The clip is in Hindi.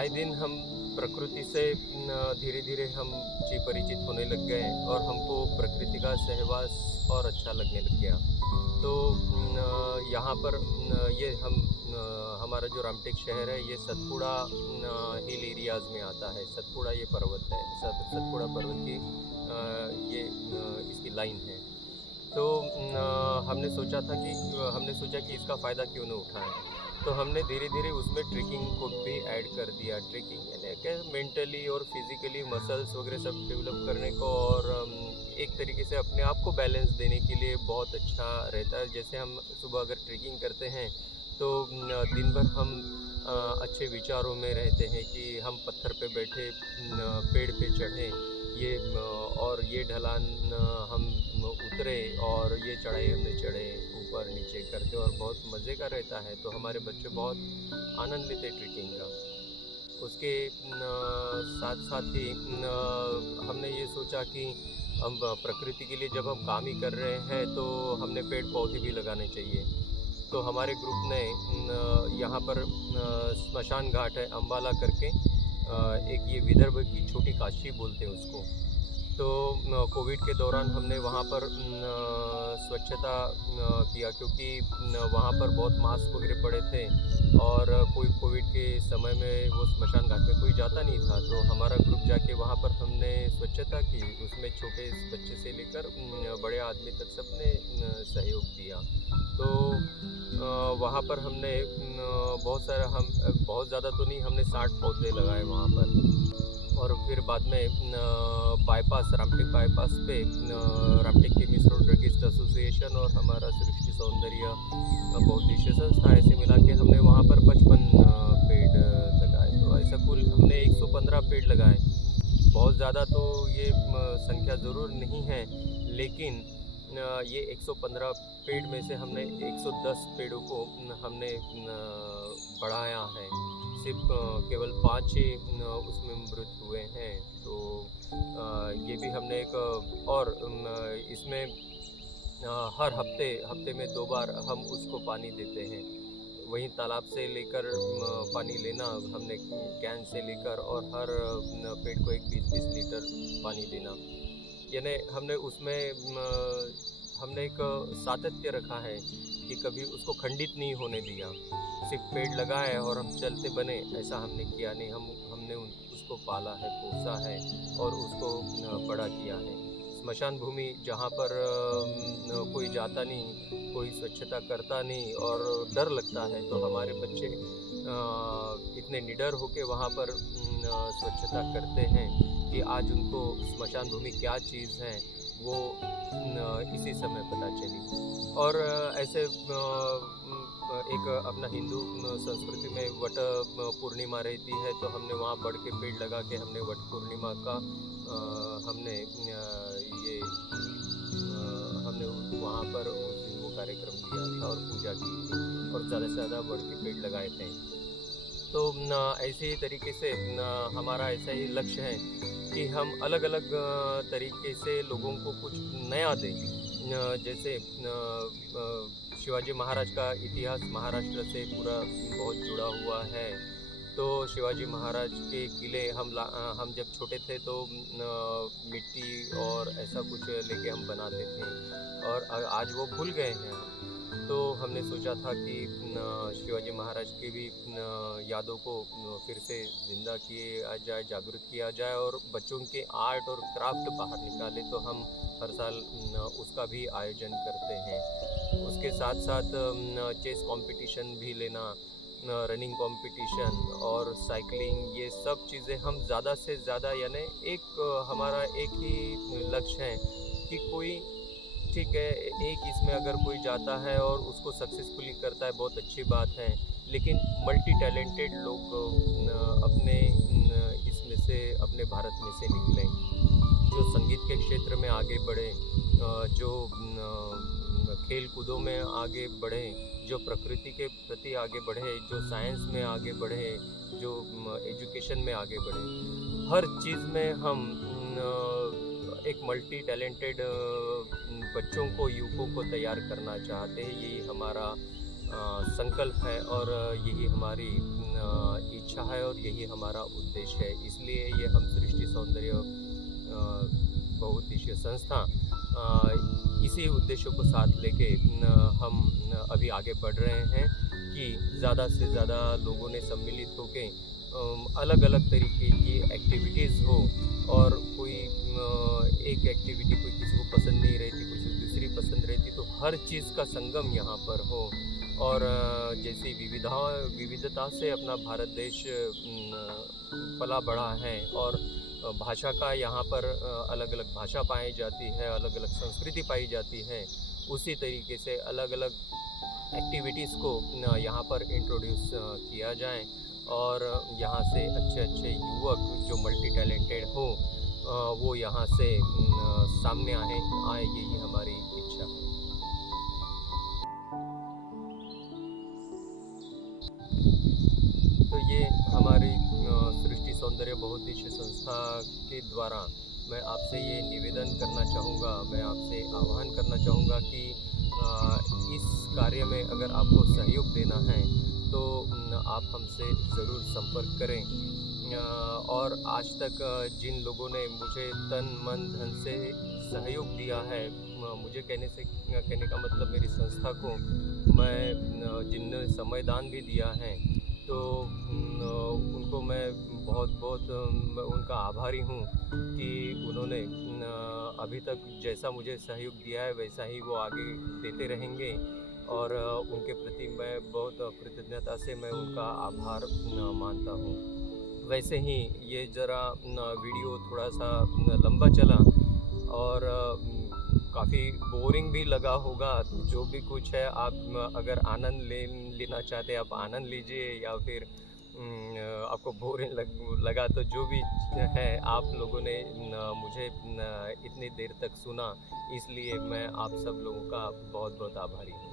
आए दिन हम प्रकृति से धीरे धीरे हम जी परिचित होने लग गए और हमको प्रकृति का सहवास और अच्छा लगने लग गया। तो यहाँ पर ये हमारा जो रामटेक शहर है ये सतपुड़ा हिल एरियाज़ में आता है। सतपुड़ा ये पर्वत है, सतपुड़ा पर्वत की इसकी लाइन है। तो हमने सोचा कि इसका फ़ायदा क्यों ना उठाएं। तो हमने धीरे धीरे उसमें ट्रेकिंग को भी ऐड कर दिया। ट्रेकिंग यानी क्या, मेंटली और फिज़िकली मसल्स वगैरह सब डेवलप करने को और एक तरीके से अपने आप को बैलेंस देने के लिए बहुत अच्छा रहता है। जैसे हम सुबह अगर ट्रेकिंग करते हैं तो दिन भर हम अच्छे विचारों में रहते हैं कि हम पत्थर पे बैठे पेड़ पे चढ़ें, और ये ढलान हम उतरे और ये चढ़ाई हमने चढ़े, ऊपर नीचे करते और बहुत मज़े का रहता है। तो हमारे बच्चे बहुत आनंद लेते हैं ट्रेकिंग का। उसके साथ साथ ही हमने ये सोचा कि हम प्रकृति के लिए जब हम काम ही कर रहे हैं तो हमने पेड़ पौधे भी लगाने चाहिए। तो हमारे ग्रुप ने यहाँ पर स्मशान घाट है अम्बाला करके, एक ये विदर्भ की छोटी काशी बोलते हैं उसको। तो कोविड के दौरान हमने वहाँ पर स्वच्छता किया, क्योंकि वहाँ पर बहुत मास्क वगैरह पड़े थे और कोई कोविड के समय में वो स्मशान घाट में कोई जाता नहीं था। तो हमारा ग्रुप जाके वहाँ पर हमने स्वच्छता की, उसमें छोटे बच्चे से लेकर बड़े आदमी तक सबने सहयोग दिया। तो वहाँ पर हमने बहुत ज़्यादा तो नहीं, हमने 60 पौधे लगाए वहाँ पर। और फिर बाद में रामटेक बाईपास पे Ramtek chemist road druggist association और हमारा सृष्टि सौंदर्य बहुउद्देशीय संस्था ऐसे मिला के हमने वहाँ पर 55 पेड़ लगाए। तो ऐसा कुल हमने 115 पेड़ लगाए। बहुत ज़्यादा तो ये संख्या ज़रूर नहीं है, लेकिन ये 115 पेड़ में से हमने 110 पेड़ों को हमने बढ़ाया है। सिर्फ केवल 5 ही उसमें मृत हुए हैं। तो ये भी हमने एक और इसमें हर हफ्ते में 2 बार हम उसको पानी देते हैं। वहीं तालाब से लेकर पानी लेना, हमने कैन से लेकर, और हर पेड़ को एक 20-20 लीटर पानी देना। यानी हमने एक सातत्य रखा है कि कभी उसको खंडित नहीं होने दिया। सिर्फ पेड़ लगाए और हम चलते बने, ऐसा हमने किया नहीं। हमने उसको पाला है, पोसा है और उसको बड़ा किया है। स्मशान भूमि जहाँ पर कोई जाता नहीं, कोई स्वच्छता करता नहीं और डर लगता है, तो हमारे बच्चे इतने निडर होके वहाँ पर स्वच्छता करते हैं कि आज उनको स्मशान भूमि क्या चीज़ है वो इसी समय पता चली। और ऐसे एक अपना हिंदू संस्कृति में वट पूर्णिमा रहती है, तो हमने वहाँ बढ़ के पेड़ लगा के हमने वट पूर्णिमा का हमने वहाँ पर उस दिन वो कार्यक्रम किया था और पूजा की थी और ज़्यादा से ज़्यादा बढ़ के पेड़ लगाए थे। तो ऐसे ही तरीके से हमारा ऐसा ही लक्ष्य है कि हम अलग अलग तरीके से लोगों को कुछ नया दें। जैसे शिवाजी महाराज का इतिहास महाराष्ट्र से पूरा बहुत जुड़ा हुआ है। तो शिवाजी महाराज के किले हम जब छोटे थे तो मिट्टी और ऐसा कुछ लेके हम बनाते थे और आज वो भूल गए हैं हम। तो हमने सोचा था कि शिवाजी महाराज की भी यादों को फिर से ज़िंदा किया जाए, जागृत किया जाए और बच्चों के आर्ट और क्राफ्ट बाहर निकाले। तो हम हर साल उसका भी आयोजन करते हैं। उसके साथ साथ चेस कंपटीशन भी लेना, रनिंग कंपटीशन और साइकिलिंग, ये सब चीज़ें हम ज़्यादा से ज़्यादा, यानी हमारा एक ही लक्ष्य है कि कोई, ठीक है, एक इसमें अगर कोई जाता है और उसको सक्सेसफुली करता है, बहुत अच्छी बात है, लेकिन मल्टी टैलेंटेड लोग इसमें से, अपने भारत में से निकलें, जो संगीत के क्षेत्र में आगे बढ़े, जो खेल कूदों में आगे बढ़े, जो प्रकृति के प्रति आगे बढ़े, जो साइंस में आगे बढ़े, जो एजुकेशन में आगे बढ़े। हर चीज़ में हम एक मल्टी टैलेंटेड बच्चों को, युवकों को तैयार करना चाहते हैं। यही हमारा संकल्प है और यही हमारी इच्छा है और यही हमारा उद्देश्य है। इसलिए ये हम सृष्टि सौंदर्य बहुउद्देशीय संस्था इसी उद्देश्य को साथ लेके हम अभी आगे बढ़ रहे हैं कि ज़्यादा से ज़्यादा लोगों ने सम्मिलित होके अलग अलग तरीके की एक्टिविटीज़ हो और कोई एक एक्टिविटी कोई किसी को पसंद नहीं रहती, किसी को दूसरी पसंद रहती, तो हर चीज़ का संगम यहाँ पर हो। और जैसी विविधता से अपना भारत देश पला बढ़ा है और भाषा का यहाँ पर अलग अलग भाषा पाई जाती है, अलग अलग संस्कृति पाई जाती है, उसी तरीके से अलग अलग एक्टिविटीज़ को यहाँ पर इंट्रोड्यूस किया जाए और यहाँ से अच्छे अच्छे युवक जो मल्टी टैलेंटेड हो वो यहाँ से सामने आए यही हमारी इच्छा है। तो ये हमारी सृष्टि सौंदर्य बहुउद्देशीय संस्था के द्वारा मैं आपसे ये निवेदन करना चाहूँगा, मैं आपसे आह्वान करना चाहूँगा कि इस कार्य में अगर आपको सहयोग देना है तो आप हमसे ज़रूर संपर्क करें। और आज तक जिन लोगों ने मुझे तन मन धन से सहयोग दिया है, मुझे कहने का मतलब मेरी संस्था को मैं जिनने समय दान भी दिया है, तो उनको मैं बहुत बहुत उनका आभारी हूँ कि उन्होंने अभी तक जैसा मुझे सहयोग दिया है वैसा ही वो आगे देते रहेंगे और उनके प्रति मैं बहुत कृतज्ञता से मैं उनका आभार मानता हूँ। वैसे ही ये ज़रा वीडियो थोड़ा सा लंबा चला और काफ़ी बोरिंग भी लगा होगा, तो जो भी कुछ है आप अगर आनंद लेना चाहते हैं आप आनंद लीजिए, या फिर आपको बोरिंग लगा तो जो भी है, आप लोगों ने मुझे इतनी देर तक सुना, इसलिए मैं आप सब लोगों का बहुत बहुत आभारी हूँ।